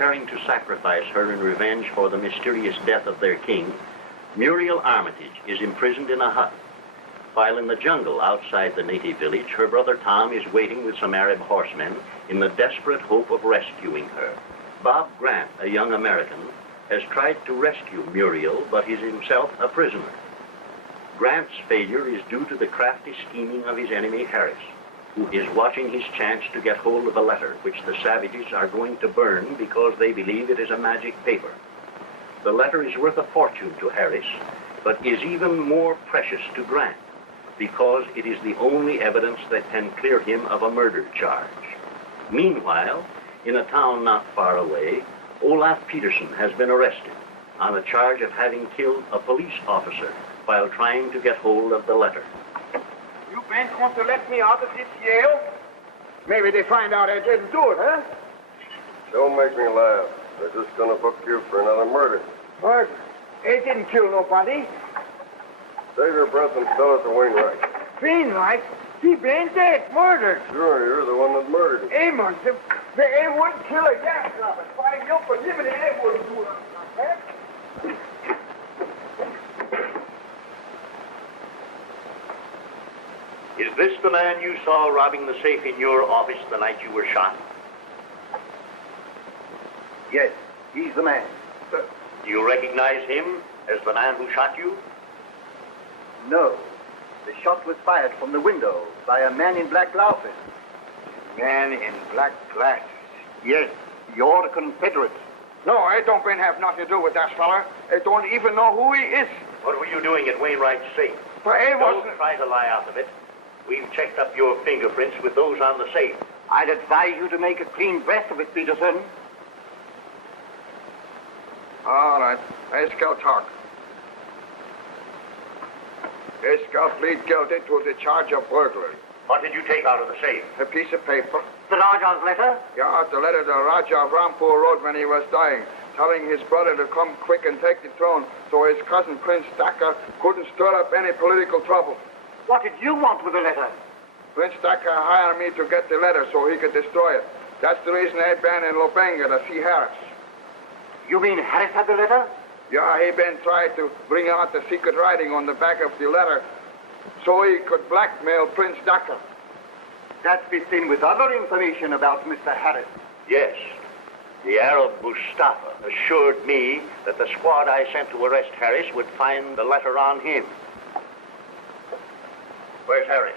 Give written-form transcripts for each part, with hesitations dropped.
preparing to sacrifice her in revenge for the mysterious death of their king, Muriel Armitage is imprisoned in a hut, while in the jungle outside the native village, her brother Tom is waiting with some Arab horsemen in the desperate hope of rescuing her. Bob Grant, a young American, has tried to rescue Muriel, but is himself a prisoner. Grant's failure is due to the crafty scheming of his enemy Harris, who is watching his chance to get hold of a letter which the savages are going to burn because they believe it is a magic paper. The letter is worth a fortune to Harris, but is even more precious to Grant because it is the only evidence that can clear him of a murder charge. Meanwhile, in a town not far away, Olaf Peterson has been arrested on a charge of having killed a police officer while trying to get hold of the letter. You ain't going to let me out of this jail? Maybe they find out I didn't do it, huh? Don't make me laugh. They're just gonna book you for another murder. Murder? They didn't kill nobody. Save your breath and tell it to Wainwright. Wainwright? He been dead, murdered. Sure, you're the one that murdered him. Hey, Monson, they wouldn't kill a gas robber. Why, you for liberty, they wouldn't do it. Huh? Is this the man you saw robbing the safe in your office the night you were shot? Yes, he's the man. Do you recognize him as the man who shot you? No. The shot was fired from the window by a man in black glasses. Man in black glasses? Yes, your Confederate. No, I don't have nothing to do with that fella. I don't even know who he is. What were you doing at Wainwright's safe? But I Don't wasn't... try to lie out of it. We've checked up your fingerprints with those on the safe. I'd advise you to make a clean breast of it, Peterson. All right, let's go talk. This guy plead guilty to the charge of burglary. What did you take out of the safe? A piece of paper. The Raja's letter? Yeah, the letter the Raja of Rampur wrote when he was dying, telling his brother to come quick and take the throne so his cousin Prince Dakkar couldn't stir up any political trouble. What did you want with the letter? Prince Dakkar hired me to get the letter so he could destroy it. That's the reason I've been in Lubanga to see Harris. You mean Harris had the letter? Yeah, he been trying to bring out the secret writing on the back of the letter so he could blackmail Prince Dakkar. That fits in with other information about Mr. Harris. Yes. The Arab Mustafa assured me that the squad I sent to arrest Harris would find the letter on him. Where's Harris?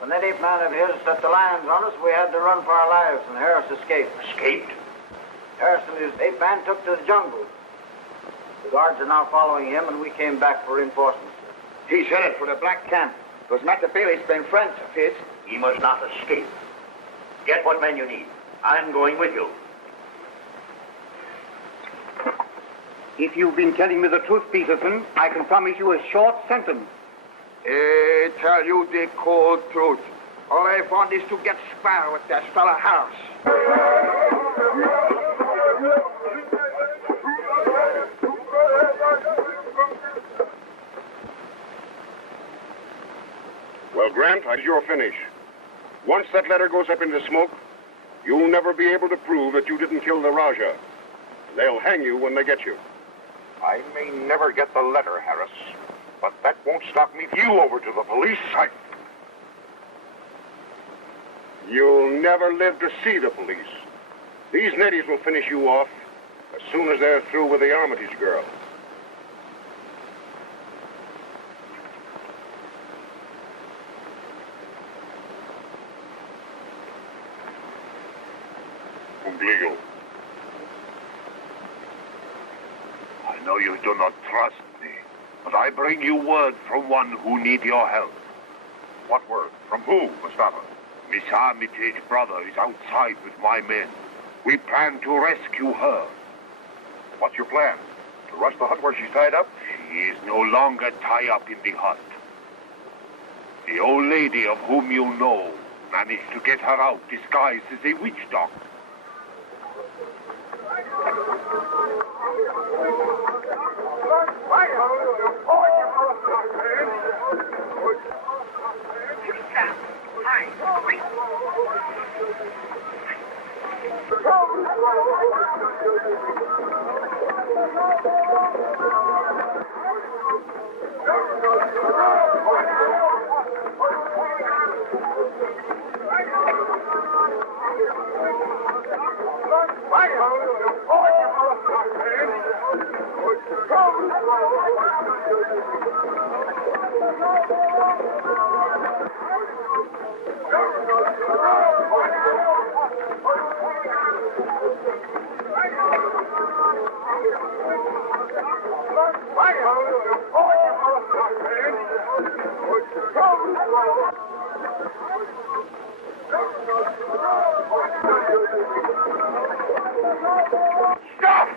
The native man of his set the lions on us. We had to run for our lives, and Harris escaped. Escaped? Harris and his ape band took to the jungle. The guards are now following him, and we came back for reinforcements. He's headed for the Black Camp. Those Matabele's been friends of his. He must not escape. Get what men you need. I'm going with you. If you've been telling me the truth, Peterson, I can promise you a short sentence. I tell you the cold truth. All I want is to get square with that fella Harris. Well, Grant, you're finished. Once that letter goes up into smoke, you'll never be able to prove that you didn't kill the Raja. They'll hang you when they get you. I may never get the letter, Harris, but that won't stop me from you over to the police. You'll never live to see the police. These natives will finish you off as soon as they're through with the Armitage girl. Legal. I know you do not trust me, but I bring you word from one who needs your help. What word? From who, Mustafa? Miss Armitage's brother is outside with my men. We plan to rescue her. What's your plan? To rush the hut where she's tied up? She is no longer tied up in the hut. The old lady of whom you know managed to get her out disguised as a witch doctor. Hi. Stop!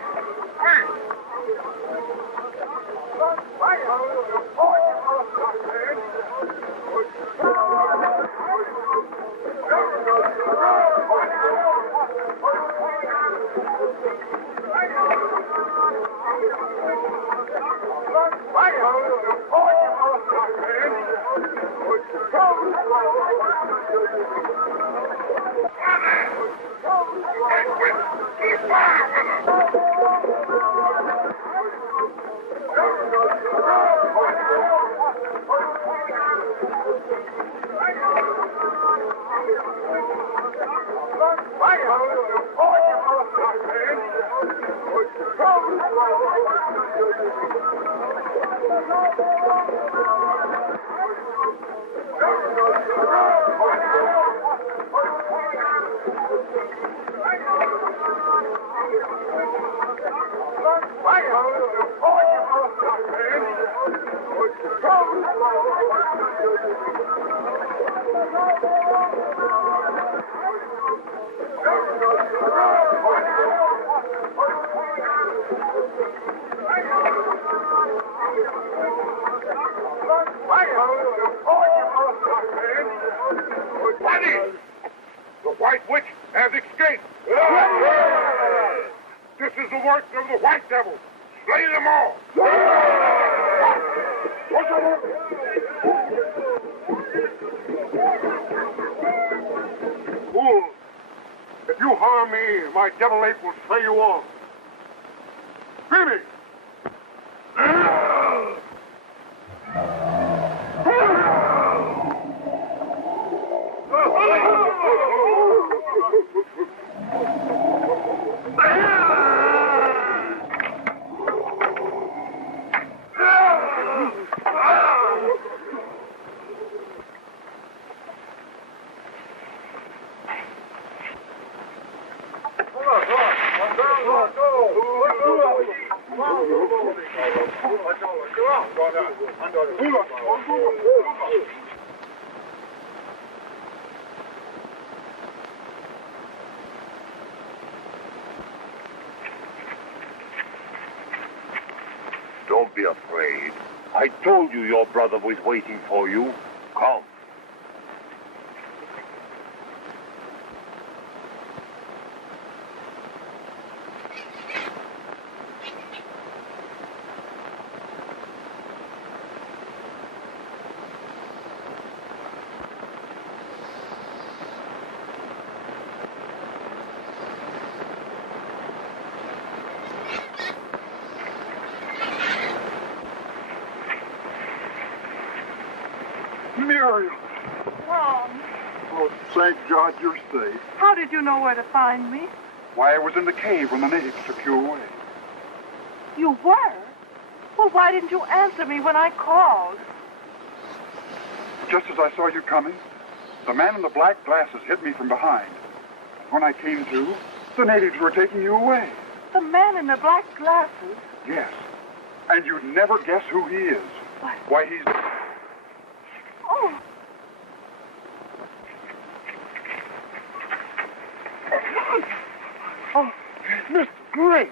The White Witch has escaped! This is the work of the White Devil! Slay them all! Fool! If you harm me, my devil ape will slay you all. Phoebe! Don't be afraid. I told you your brother was waiting for you. Come. Muriel! Tom, Oh, thank God you're safe. how did you know where to find me? Why, I was in the cave when the natives took you away. You were? Well, why didn't you answer me when I called? Just as I saw you coming, the man in the black glasses hit me from behind. When I came to, the natives were taking you away. The man in the black glasses? Yes. And you'd never guess who he is. What? Why, he's... Oh. Oh, Mr. Gray,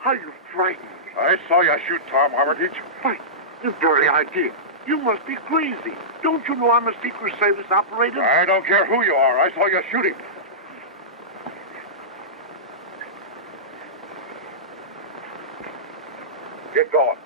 how you frightened. I saw you shoot Tom Armitage. Why, the very idea. You must be crazy. Don't you know I'm a Secret Service operator? I don't care who you are. I saw you shoot him. Get going.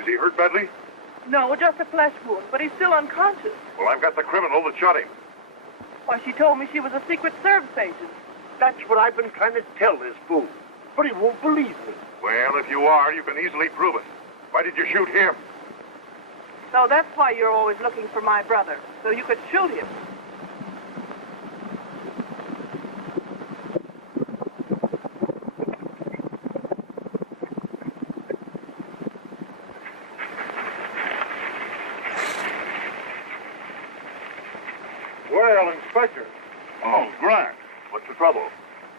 Is he hurt badly? No, just a flesh wound, but he's still unconscious. Well, I've got the criminal that shot him. Why, she told me she was a Secret Service agent. That's what I've been trying to tell this fool. But he won't believe me. Well, if you are, you can easily prove it. Why did you shoot him? So that's why you're always looking for my brother, so you could shoot him. Inspector. Oh, Grant. What's the trouble?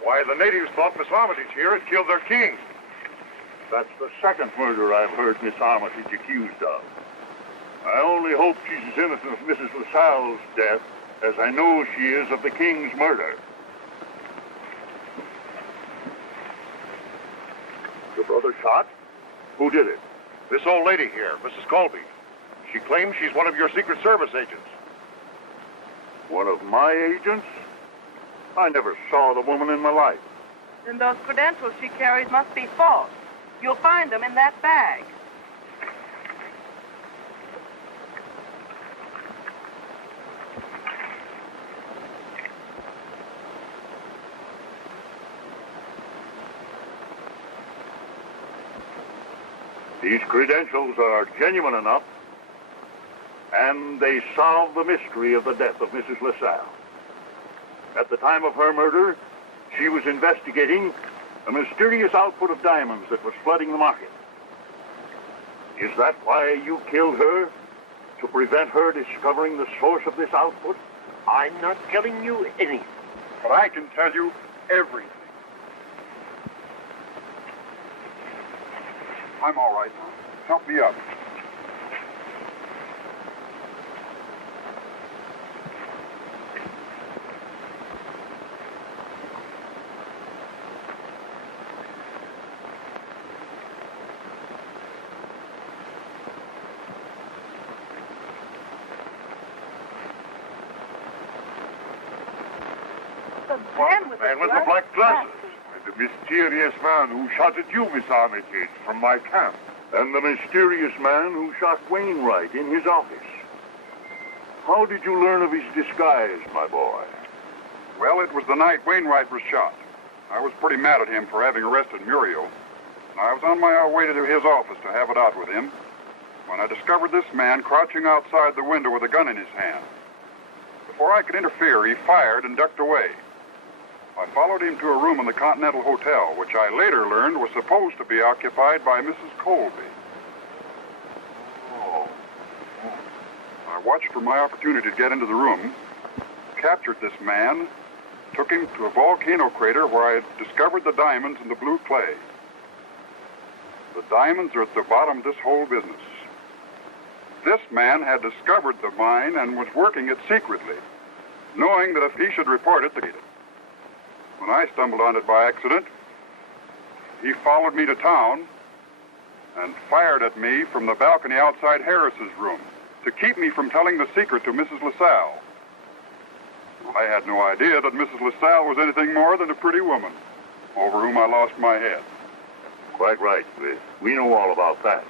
Why, the natives thought Miss Armitage here had killed their king. That's the second murder I've heard Miss Armitage accused of. I only hope she's as innocent of Mrs. LaSalle's death as I know she is of the king's murder. Your brother shot? Who did it? This old lady here, Mrs. Colby. She claims she's one of your Secret Service agents. One of my agents? I never saw the woman in my life. Then those credentials she carries must be false. You'll find them in that bag. These credentials are genuine enough, and they solve the mystery of the death of Mrs. LaSalle. At the time of her murder, she was investigating a mysterious output of diamonds that was flooding the market. Is that why you killed her? To prevent her discovering the source of this output? I'm not telling you anything. But I can tell you everything. I'm all right now. Help me up. Man with the black glasses. The mysterious man who shot at you, Miss Armitage, from my camp. And the mysterious man who shot Wainwright in his office. How did you learn of his disguise, my boy? Well, it was the night Wainwright was shot. I was pretty mad at him for having arrested Muriel. And I was on my way to his office to have it out with him when I discovered this man crouching outside the window with a gun in his hand. Before I could interfere, he fired and ducked away. I followed him to a room in the Continental Hotel, which I later learned was supposed to be occupied by Mrs. Colby. I watched for my opportunity to get into the room, captured this man, took him to a volcano crater where I had discovered the diamonds in the blue clay. The diamonds are at the bottom of this whole business. This man had discovered the mine and was working it secretly, knowing that if he should report it, when I stumbled on it by accident, he followed me to town and fired at me from the balcony outside Harris's room to keep me from telling the secret to Mrs. LaSalle. I had no idea that Mrs. LaSalle was anything more than a pretty woman over whom I lost my head. Quite right. We know all about that.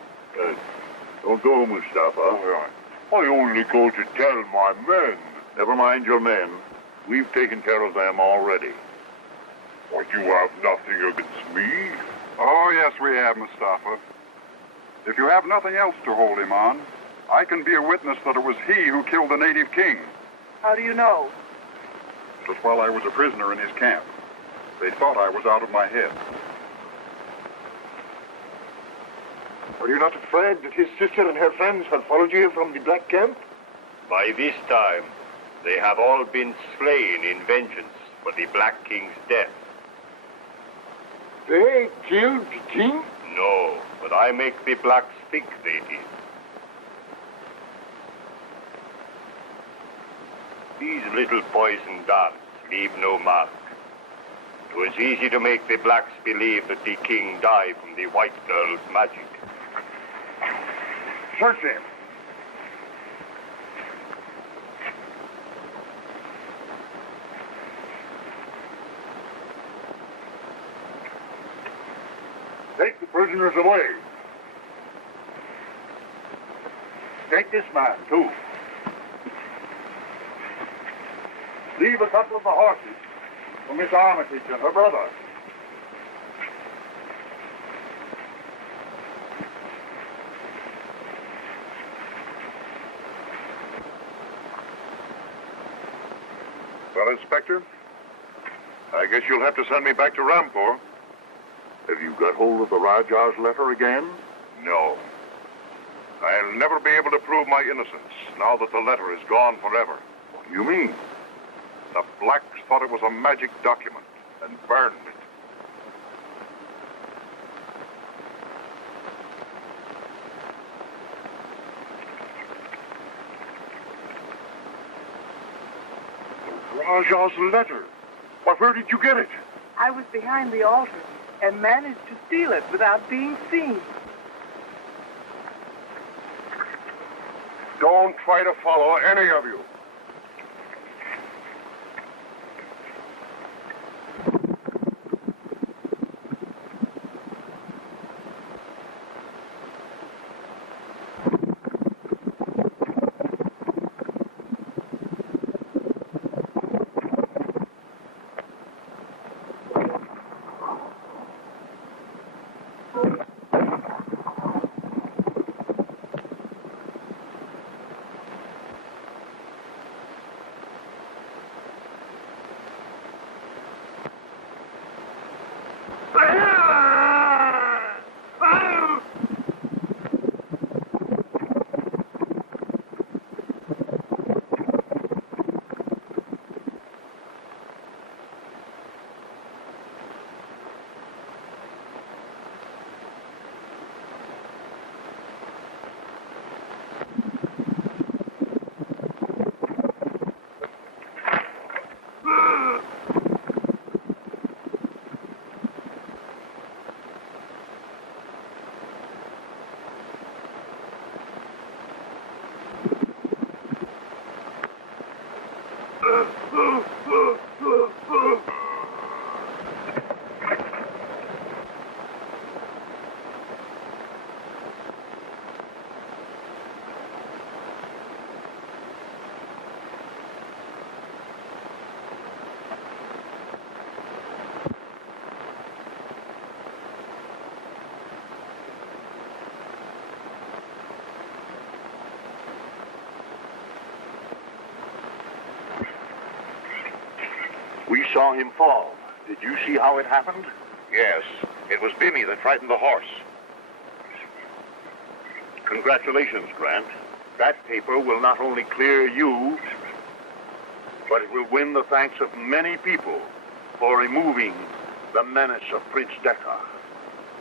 Don't go, Mustafa. Oh, I only go to tell my men. Never mind your men. We've taken care of them already. But you have nothing against me? Oh, yes, we have, Mustafa. If you have nothing else to hold him on, I can be a witness that it was he who killed the native king. How do you know? Just while I was a prisoner in his camp. They thought I was out of my head. Are you not afraid that his sister and her friends have followed you from the Black Camp? By this time, they have all been slain in vengeance for the Black King's death. They killed the king? No, but I make the blacks think they did. These little poison darts leave no mark. It was easy to make the blacks believe that the king died from the white girl's magic. Search him. Take the prisoners away. Take this man, too. Leave a couple of the horses for Miss Armitage and her brother. Well, Inspector, I guess you'll have to send me back to Rampur. Have you got hold of the Rajah's letter again? No. I'll never be able to prove my innocence now that the letter is gone forever. What do you mean? The blacks thought it was a magic document and burned it. The Rajah's letter. Why, where did you get it? I was behind the altar and managed to steal it without being seen. Don't try to follow, any of you. We saw him fall. Did you see how it happened? Yes, it was Bimmy that frightened the horse. Congratulations, Grant. That paper will not only clear you, but it will win the thanks of many people for removing the menace of Prince Decker.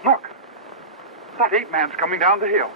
Look! That ape man's coming down the hill.